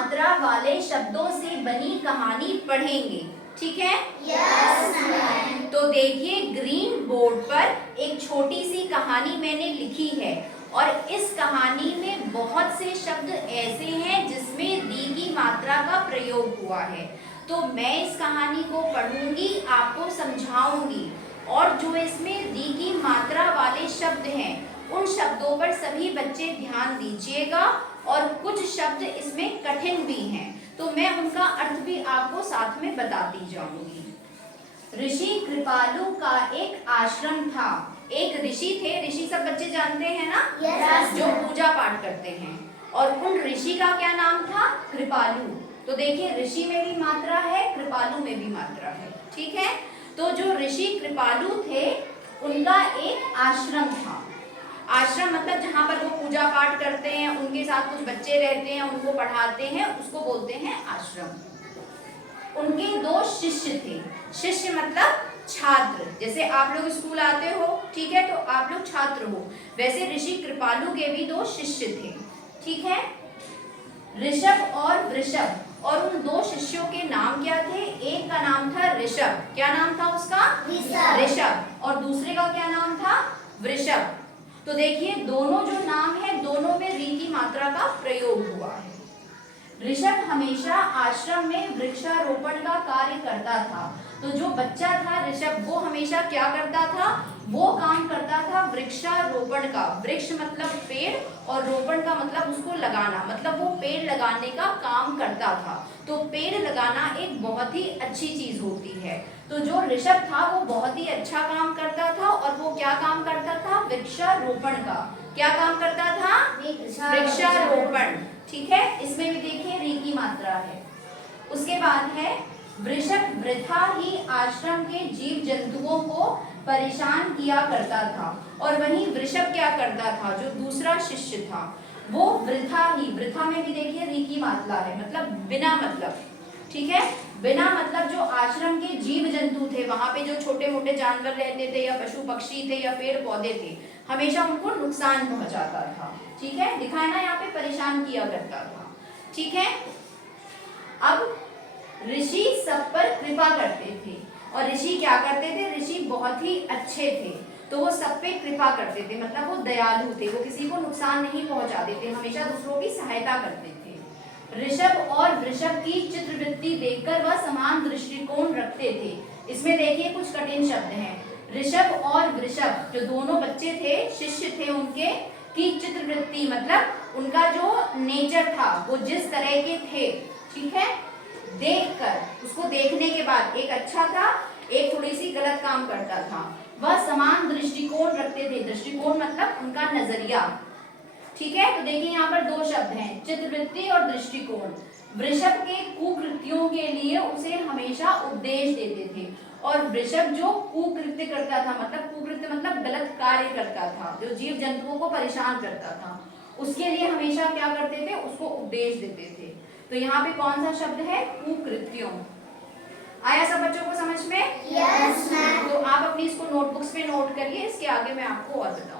मात्रा वाले शब्दों से बनी कहानी पढ़ेंगे, ठीक है? Yes ma'am. तो देखिए ग्रीन बोर्ड पर एक छोटी सी कहानी मैंने लिखी है और इस कहानी में बहुत से शब्द ऐसे हैं जिसमें दी की मात्रा का प्रयोग हुआ है। तो मैं इस कहानी को पढ़ूंगी, आपको समझाऊंगी और जो इसमें दी की मात्रा वाले शब्द हैं उन शब्दों पर सभी बच्चे ध्यान दीजिएगा और कुछ शब्द इसमें कठिन भी हैं तो मैं उनका अर्थ भी आपको साथ में बताती जाऊंगी। ऋषि कृपालु का एक आश्रम था। एक ऋषि थे, ऋषि सब बच्चे जानते हैं ना? Yes, जो पूजा पाठ करते हैं, और उन ऋषि का क्या नाम था? कृपालु। तो देखिए ऋषि में भी मात्रा है, कृपालु में भी मात्रा है, ठीक है? तो जो ऋषि कृपालु थे उनका एक आश्रम था। आश्रम मतलब जहाँ पर वो पूजा पाठ करते हैं, उनके साथ कुछ बच्चे रहते हैं, उनको पढ़ाते हैं, उसको बोलते हैं आश्रम। उनके 2 शिष्य थे। शिष्य मतलब छात्र, जैसे आप लोग स्कूल आते हो, ठीक है, तो आप लोग छात्र हो, वैसे ऋषि कृपालु के भी 2 शिष्य थे, ठीक है? ऋषभ और वृषभ। और उन 2 शिष्यों के नाम क्या थे? एक का नाम था ऋषभ, क्या नाम था उसका? ऋषभ। और दूसरे का क्या नाम था? वृषभ। तो देखिए दोनों जो नाम है दोनों में री की मात्रा का प्रयोग हुआ है। ऋषभ हमेशा आश्रम में वृक्षारोपण का कार्य करता था। तो जो बच्चा था ऋषभ वो हमेशा क्या करता था? वो काम करता था वृक्षारोपण का। वृक्ष मतलब पेड़ और रोपण का मतलब उसको लगाना, मतलब वो पेड़ लगाने का काम करता था। तो पेड़ लगाना एक बहुत ही अच्छी चीज होती है। तो जो ऋषभ था वो बहुत ही अच्छा काम करता था और वो क्या काम करता था? वृक्षारोपण का। क्या काम करता था? वृक्षारोपण, ठीक है? इसमें भी देखिए री की मात्रा है। उसके बाद है वृषभ वृथा ही आश्रम के जीव जंतुओं को परेशान किया करता था। और वहीं वृषभ क्या करता था? जो दूसरा शिष्य था वो वृथा ही, वृथा में भी देखिए री की मात्रा है, मतलब बिना मतलब, ठीक है? बिना मतलब जो आश्रम के जीव जंतु थे, वहां पे जो छोटे मोटे जानवर रहते थे या पशु पक्षी थे या पेड़ पौधे थे, हमेशा उनको नुकसान पहुंचाता था, ठीक है? दिखा है ना यहाँ पे, परेशान किया करता था, ठीक है? अब ऋषि सब पर कृपा करते थे और ऋषि क्या करते थे? ऋषि बहुत ही अच्छे थे, तो वो सब पे कृपा करते थे, मतलब वो दयालु थे, वो किसी को नुकसान नहीं पहुंचाते थे, हमेशा दूसरों की सहायता करते थे। ऋषभ और वृषभ की चित्रवृत्ति देखकर वह समान दृष्टिकोण रखते थे। इसमें देखिए कुछ कठिन शब्द हैं। ऋषभ और वृषभ जो दोनों बच्चे थे, शिष्य थे उनके, की चित्रवृत्ति मतलब उनका जो नेचर था वो जिस तरह के थे, ठीक है, देखकर, उसको देखने के बाद, एक अच्छा था एक थोड़ी सी गलत काम करता था, वह समान दृष्टिकोण रखते थे। दृष्टिकोण मतलब उनका नजरिया, ठीक है? तो देखिए यहाँ पर 2 शब्द हैं, चित्रवृत्ति और दृष्टिकोण। वृषभ के कुकृत्यों के लिए उसे हमेशा उपदेश देते थे और वृषभ जो कुकृत्य करता था, मतलब कुकृत्य मतलब गलत कार्य करता था, जो जीव जंतुओं को परेशान करता था, उसके लिए हमेशा क्या करते थे? उसको उपदेश देते थे। तो यहाँ पे कौन सा शब्द है? कुकृत्यों। आया सब बच्चों को समझ में? Yes ma'am. तो आप अपनी इसको नोटबुक्स पे नोट करिए, इसके आगे मैं आपको और बताऊंगी।